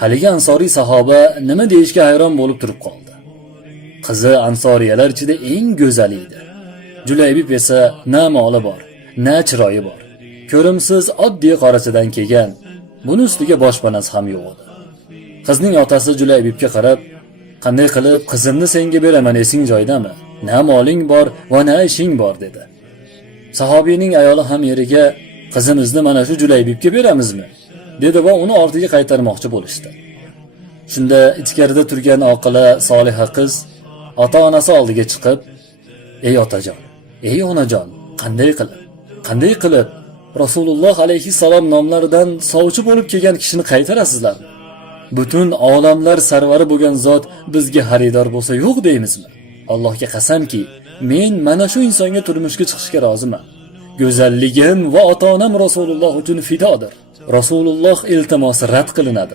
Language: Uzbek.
Haligi ansoriy sahoba nima deyishga hayron bo'lib turib qoldi. Qizi ansoriyalar ichida eng go'zali edi. Julaybib esa na moli bor, na chiroyi bor. Ko'rimsiz oddiy qorachadan kelgan, buni ustiga boshpanasi ham yo'q edi. Qizning otasi Julaybibga qarab, "Qanday qilib qizimni senga beraman, esing joydami? Na moling bor va na ishing bor" dedi. Sahobiyning ayoli ham eriga, "Qizimizni mana shu Julaybibga beramizmi?" dedi va uni ortiga qaytarmoqchi bo'lishdi. Shunda ichkarida turgan oqila soliha qiz ota-onasi oldiga chiqib, "Ey otajon, ey onajon, qanday qilib Rasululloh alayhissalom nomlaridan sovchi bo'lib kelgan kishini qaytarasizlar? Butun olamlar sarvari bo'lgan zot bizga xaridor bo'lsa yo'q deymizmi? Allohga qasamki, men mana shu insonga turmushga chiqishga roziman. Go'zalligim va ota-onam Rasululloh uchun fidodir. Rasululloh iltimosi rad qilinadi."